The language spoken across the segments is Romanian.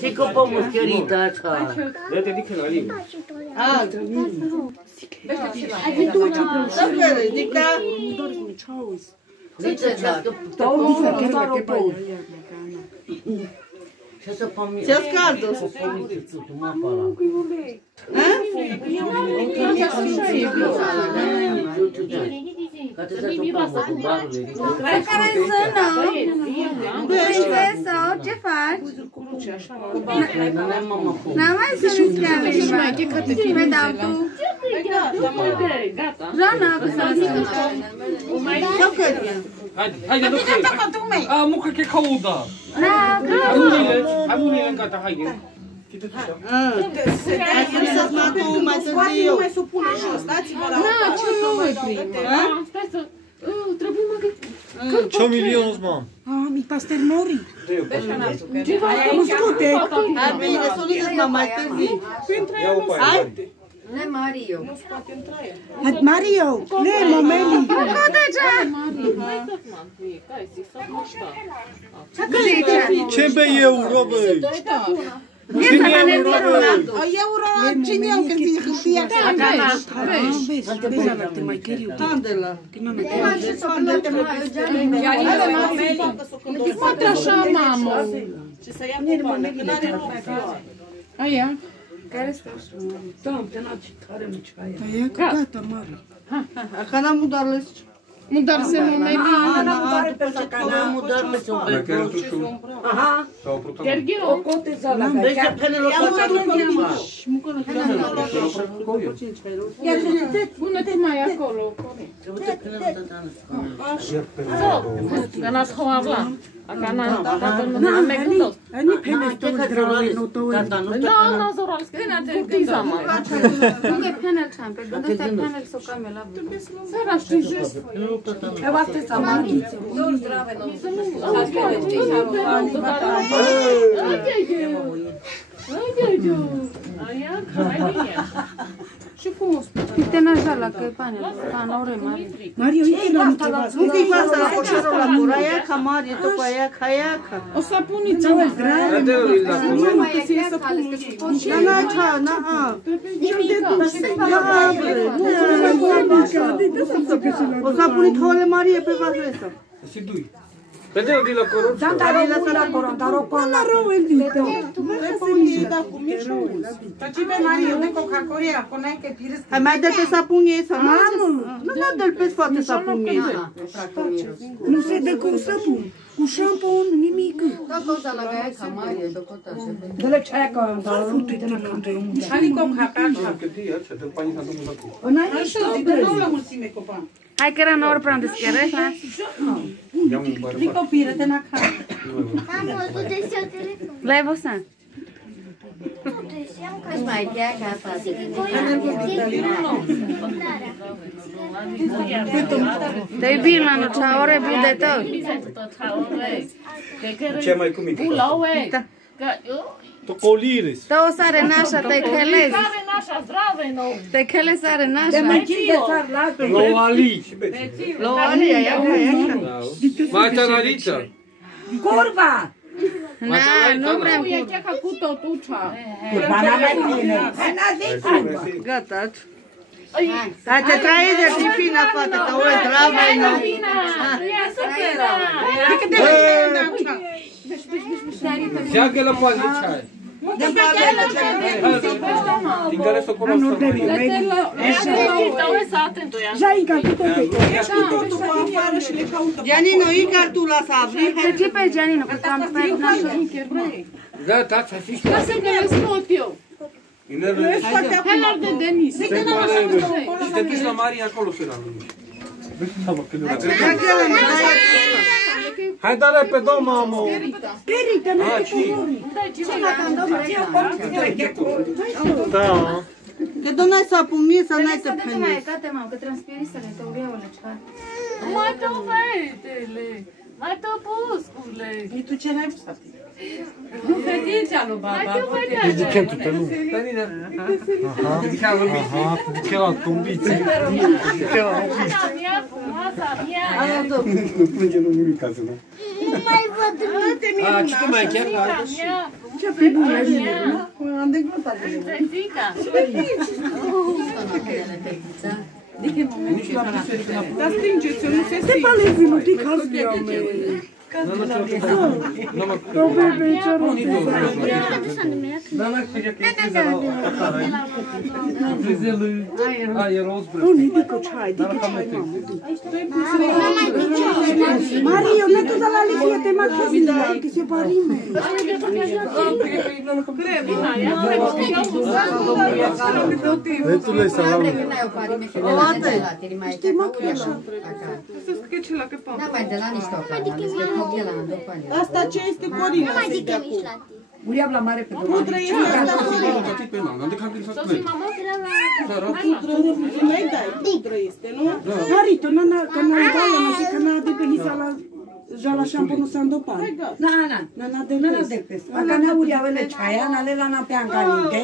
Și că pe mușcherita așa. Dă-te dică la limba. Altă. Adică... Ce scaldă? Prințesă, ce faci? N-am mai sunit chiar limba. Păi dau tu. Rana, cu să Haide, du-te! Mucă că căută! Hai unile gata, haide! Să-ți mă tu mai târziu. Mai să pune jos, dați-vă la Na, ce nu e prima? Stai să... Trebuie mă gândesc. Ce milionul, mă? mi pasternori. Ce faci? Hai bine, să nu mai târziu. Hai! Ne Mario. Mario, ne Momeli. Ce be euro, băi? Cine e euro, băi? Euro, cine e când ține hârtia? Tandela. Poate așa, mamă. Și să ia cu bani, că n-are loc. Aia. Care stă? Gata, mare. Acá n-am mudar lăsi. Mudar se Momeli. N-am mudar lăsi un pe. Aha. Gerghio. Deci penelor Bună-te mai acolo. Că n-ați hoavla. Acá na megundot. Ani penesto zdravie no to je. No, Zoralska, kurti sama. Mogę panel tam, będę ten panel sokamy labu. Zaraz ty żeś. Ewa ty sama. Și cum o spune? Uite najala că e panel, ca în ore mari. Mario, ide la muteva. Nu că-i pasă la coșerul la gură, aia ca mare, după aia ca iaca. O sapuniță mai Zdravie. Nu mai e să pun. Na. O să pun hole Marie pe vasă. Si dui. Vedeu de la coron. La corondaro con la rovelito. Hai mai dă pe sapun ei să nu dă-l pe sfată sapun ei. Nu se dă cu sapun. Cu șampon, nimic. Dă-le ceaia ca Hai că era în ori prea deschere. Lei você. Mas vai que é capaz de Dai bine la cea ore bude tot. Ce mai cum e? To colires. To sare naša, te keles. Sare naša, zdrave no. Te keles sare naša. Loali. Loali, aia. Matanarița. Curva! Na, nu vrem E checa cu totucea. Curva n-a mai bine. N-a zis curva. Gata. Hai, te trăi de fi fina fată, că o zdravă e nou. Ia super. Seagă la poate ceai. Din care să cunoaște mai. Já engatou tudo. Gianino, icar tu la sabri. Te ce pe Gianino, că am pe nașa. Da, tați, să fiți. Lasă că le scot eu. Helar de Denis. Și te duci la Maria acolo și la lui. Hai, dă-le pe două, mamă! Perita, nu Ah, ci? Da. Că donai sapun mie să n-ai să Te mai cate, mamă, că transpirisele te ureole ceva. Mai te vedele. Mai te puscule. E tu ce n-ai pus? Nu fetița lui baba. Mai te vedele. Zicem tu pe lume. Aha, zice la tumbiță. Zice la tumbiță. Mia, frumoasa mia. Nu plânge nimic ca să nu. A, ce tu mai chiar? Ce pe bună zi. Am deglutat. Dar stingeți-o, nu se Te palezi, nu te cazi de oameni. Mario, ne tu da la lifie te macchina, che si parime. Retule salam. Știi macchina. Asta ce este Corina? Uriam la mare pe Pudră este asta. Mai dai, pudră este, nu? Marito, că n-ai gală, că n-a de pe lisa la jala shampoo sandopan. Na de pes. Akana uriavele chaya na lela na piangarinde.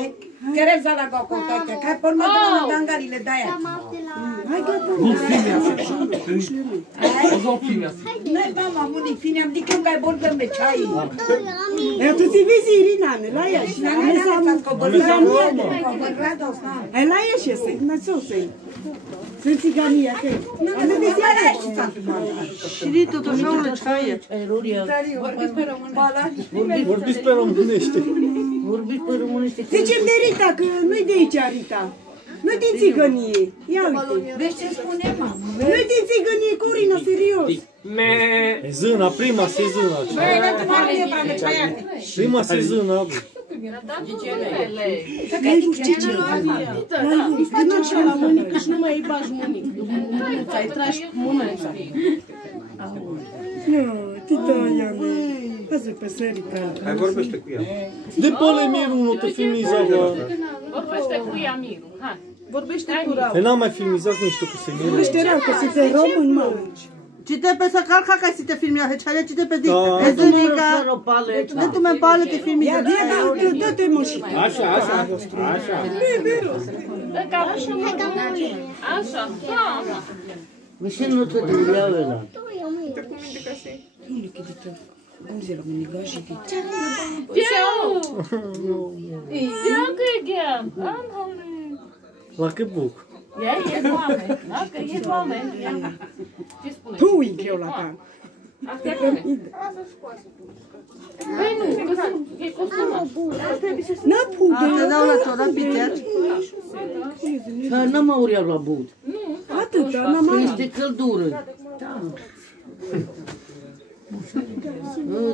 Kere zala gokota ke kai por ma na piangarile daya. Hai gata. Noi mama muni finiam dicem kai bol pe chai. E tu ti vezi Irina, la ea și ne e la ea și este, na ce o să-i? Sunt țigania, că ne vezi ea și Și Rito, tu și-o lăceaie. Vorbiți pe românește. Vorbiți pe românește. Zicem de Rita, că nu-i de aici Rita. Nu-i din țigănie. Ia uite. Vezi ce spune mama? Nu-i din țigănie, Corina, serios. E zâna, prima sezonă. Prima sezonă. Nu ce la mânică și nu mai îi bagi mânică. Ai trași cu mânuța. Tita Iane, azi pe serica. Hai vorbește cu ea. De pole Miru nu te filmizava. Vorbește cu ea, Miru, hai. Vorbește cu Rau. E n-am mai filmizat, nu știu cu se Miru. Vorbește Rau, că sunte român, mă. Cite pe să calca ca să te filmia, hecea, cite pe dic. Da. E zânica, de tu me pale te filmi. Ia, dă-te mășită. Așa. Așa, da. Mișin nu te dureau ăla. La cât buc? E oameni, dacă e oameni, ce spune? Tu intri eu la ta. Asta e care? Păi nu, că e costumat. N-a pudă. Te dau la tot, la Peter. Că n-am auriat la băut. Atâta, n-am Că mai. este căldură.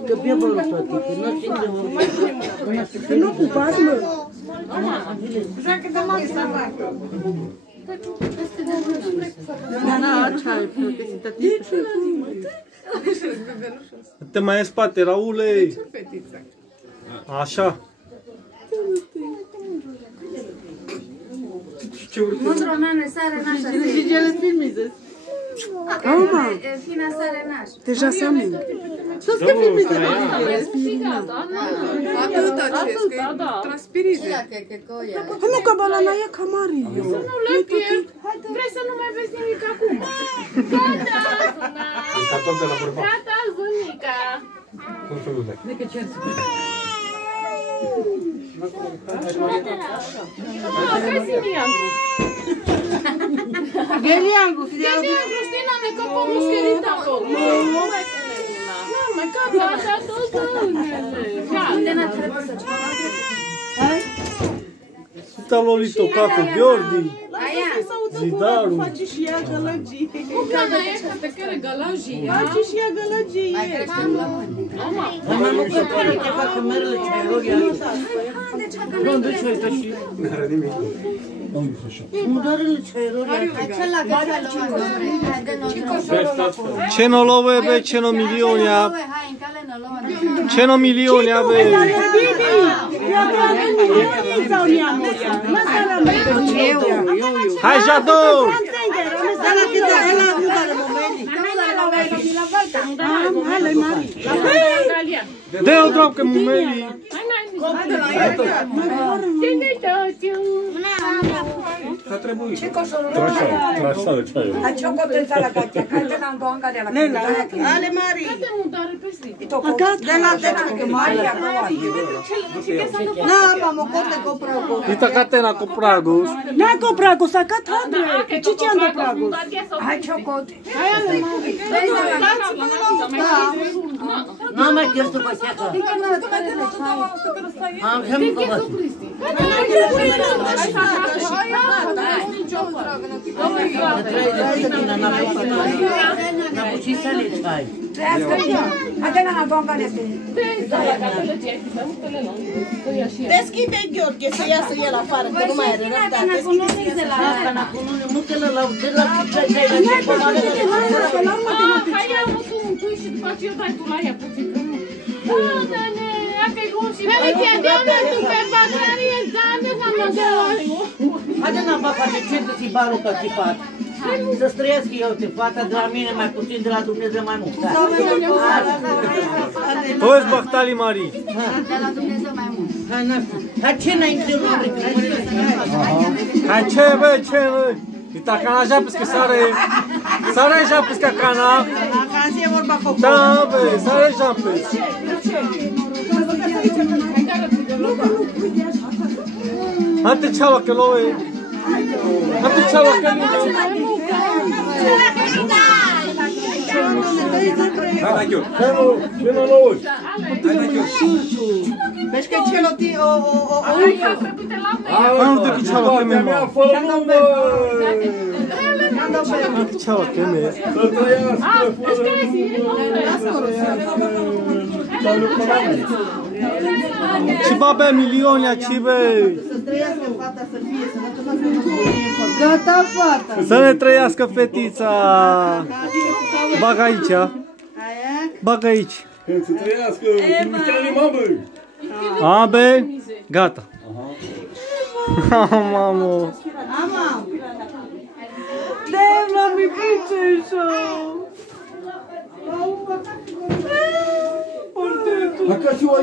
Te bea bă la toate, că n-a știut de Nu pupați, mă. Da, ce ai, Te mai în spate, Raule. Așa. Mândro nane sare nașa. și ce le filmizezi. Calma. Fina sare nașa. Deja se amin. Să că filmizezi. Atâta ce că transpirize. Nu că balana e ca Mario. Nu le pierd. Vrei să nu mai vezi nimic acum? Gata, Zunica. Cum să nu dai? Geliangu, Cristina, ne căpăm muscherita acolo. Nu mai pune una. Nu mai gata, tot Uita Lolito, Cacu, Gheorghi, Zidaru. Face și ea gălăgie. Ucana ești pe care gălăgie. Face și ea gălăgie. Mama nu se pare că facă merele ceairoria. Nu, de ce uita și... N-are nimic. Nu doarele ceairoria. Ce no love, be, ce no milionia. Ce no milionia, be. Hai, Jadou! Dă-o drop că mumeli. trebuie. Ce coșorul? Trașală ce ai. A ce o coteța la gatia? Care te la doanga de la Nela, ale Mari. De la te Maria, Na, mamo, kote ko prago. I taka tena ko pragus. Nako Pragus, a kat hadre. Ce ce ando Pragus? hai ce o cote. Nu mai chestiu pe seacă. Am să mă căvăs. Adela na doanga de pe. Deschide Gheorghe să iasă el afară, că nu mai are răbdat. Nu te lălau, te la ce-ai Hai ia mă cu un tui și după aceea dai tu la ea puțin, că nu. Haide n-am bafat de ce te ții barul ca țipat. Să-ți trăiesc eu, te fata de la mine mai puțin, de la Dumnezeu mai mult. To jest Bachtali Marii. De la Dumnezeu mai mult. Hai ce înainte de rubrică? Hai ce bă, ce bă? I taka na żabskie sare żabska kana. Akanzie vorba cu Da bă, sare żabs. Ante cealaltă că loe. Ante cealaltă că Hai la Gheorghe. Ce nu loe. Hai la Gheorghe. Vezi că celoti Nu te cu cealaltă că mi-a. Cealaltă că mi-a. Să trăiască. Și babe milioane, ce bă. să trăiască fata, să fie sănătoasă, să nu fie. Gata, fata. Să ne trăiască fetița. Bagă aici. Bagă aici. Să trăiască. Cristianii mamă. Abe, gata. Mamă. Ama. Dai, mami, princesa. Dacă ți-o